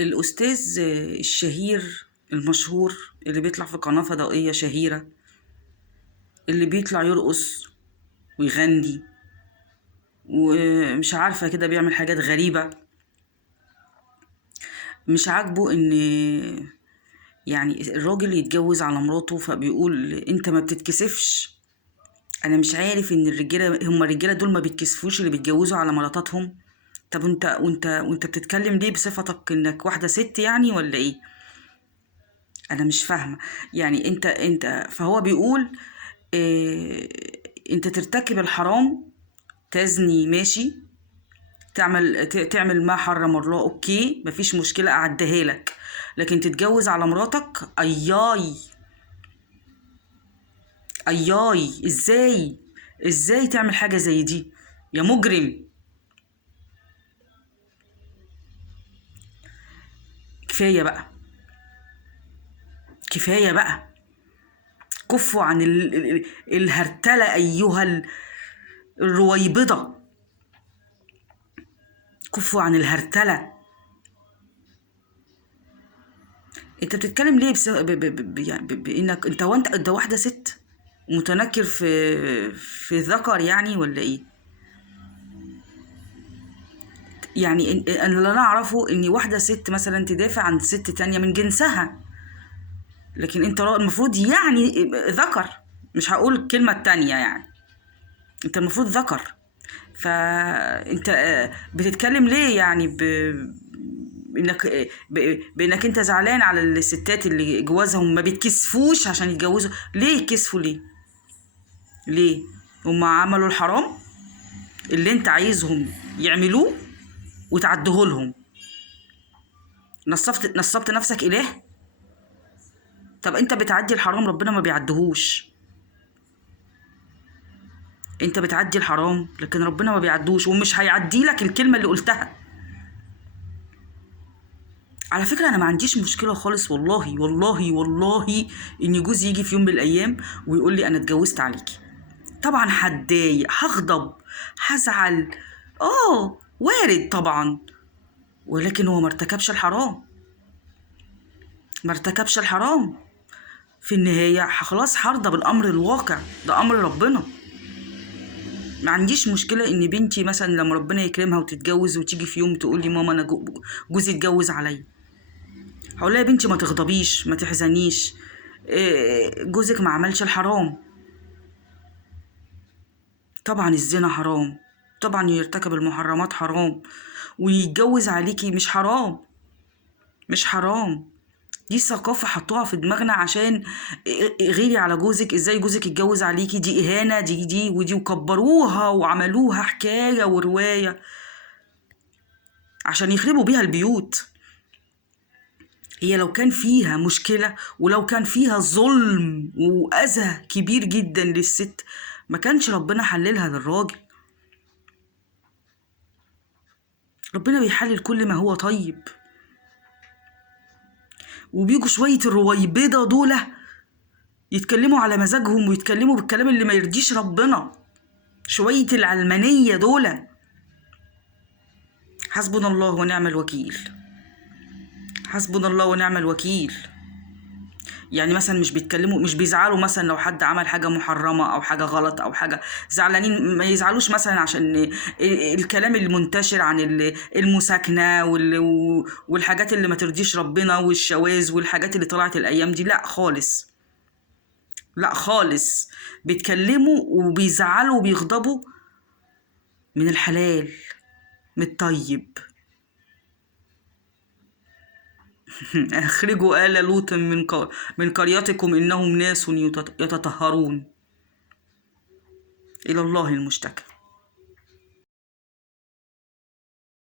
الأستاذ الشهير المشهور اللي بيطلع في قناة فضائية شهيرة، اللي بيطلع يرقص ويغني ومش عارفة كده بيعمل حاجات غريبة. مش عاجبه ان يعني الراجل يتجوز على مراته، فبيقول انت ما بتتكسفش. انا مش عارف ان الرجاله هم الرجاله دول ما بيتكسفوش اللي بيتجوزوا على مراتاتهم. طب وانت بتتكلم ليه بصفتك انك واحده ست يعني ولا ايه؟ انا مش فاهمه. يعني انت فهو بيقول إيه؟ انت ترتكب الحرام، تزني ماشي، تعمل ما حرم الله، اوكي مفيش مشكله اعديها لك، لكن تتجوز على مراتك اياي. اياي ازاي تعمل حاجه زي دي يا مجرم؟ كفايه بقى، كفايه بقى. كفوا عن الهرتله ايها الرويبضه. كفوا عن الهرتله. انت بتتكلم ليه يعني بانك انت واحده ست متنكر في ذكر يعني ولا ايه؟ يعني انا اللي انا اعرفه ان واحده ست مثلا تدافع عن ست تانية من جنسها، لكن انت المفروض يعني ذكر. مش هقول الكلمه التانية يعني، انت المفروض ذكر. فانت بتتكلم ليه يعني بانك انت زعلان على الستات اللي جوازهم ما بيتكسفوش عشان يتجوزوا؟ ليه يتكسفوا؟ ليه هم عملوا الحرام اللي انت عايزهم يعملوه وتعديه لهم؟ نصبت نفسك اله. طب انت بتعدي الحرام، ربنا ما بيعدهوش. انت بتعدي الحرام لكن ربنا ما بيعدوش، ومش هيعدي لك الكلمه اللي قلتها. على فكرة أنا ما عنديش مشكلة خالص، والله والله والله إن جوزي يجي في يوم من الأيام ويقول لي أنا اتجوزت عليكي. طبعا هتضايق، هغضب، هزعل، وارد طبعا، ولكن هو مرتكبش الحرام. مرتكبش الحرام. في النهاية خلاص هرضى بالأمر الواقع، ده أمر ربنا. ما عنديش مشكلة إن بنتي مثلا لما ربنا يكرمها وتتجوز وتيجي في يوم تقول لي ماما أنا جوزي اتجوز عليا، هقول لها يا بنتي ما تغضبيش، ما تحزنيش، جوزك ما عملش الحرام. طبعا الزنا حرام، طبعا يرتكب المحرمات حرام، ويتجوز عليكي مش حرام. مش حرام. دي ثقافة حطوها في دماغنا عشان غيري على جوزك، ازاي جوزك يتجوز عليكي، دي اهانة، دي ودي، وكبروها وعملوها حكاية ورواية عشان يخربوا بيها البيوت. هي لو كان فيها مشكلة ولو كان فيها ظلم وأذى كبير جدا للست ما كانش ربنا حللها للراجل. ربنا بيحلل كل ما هو طيب. وبيجوا شوية الرويبضة دول يتكلموا على مزاجهم ويتكلموا بالكلام اللي ما يرضيش ربنا. شوية العلمانية دول. حسبنا الله ونعم الوكيل. حسبنا الله ونعم الوكيل. يعني مثلا مش بيتكلموا، مش بيزعلوا مثلا لو حد عمل حاجة محرمة أو حاجة غلط أو حاجة، زعلانين ما يزعلوش مثلا عشان الكلام المنتشر عن المساكنة والحاجات اللي ما ترضيش ربنا والشواذ والحاجات اللي طلعت الأيام دي. لا خالص، لا خالص. بيتكلموا وبيزعلوا وبيغضبوا من الحلال، من الطيب. اخرجوا آل لوط من قريتكم إنهم ناس يتطهرون. إلى الله المشتكى.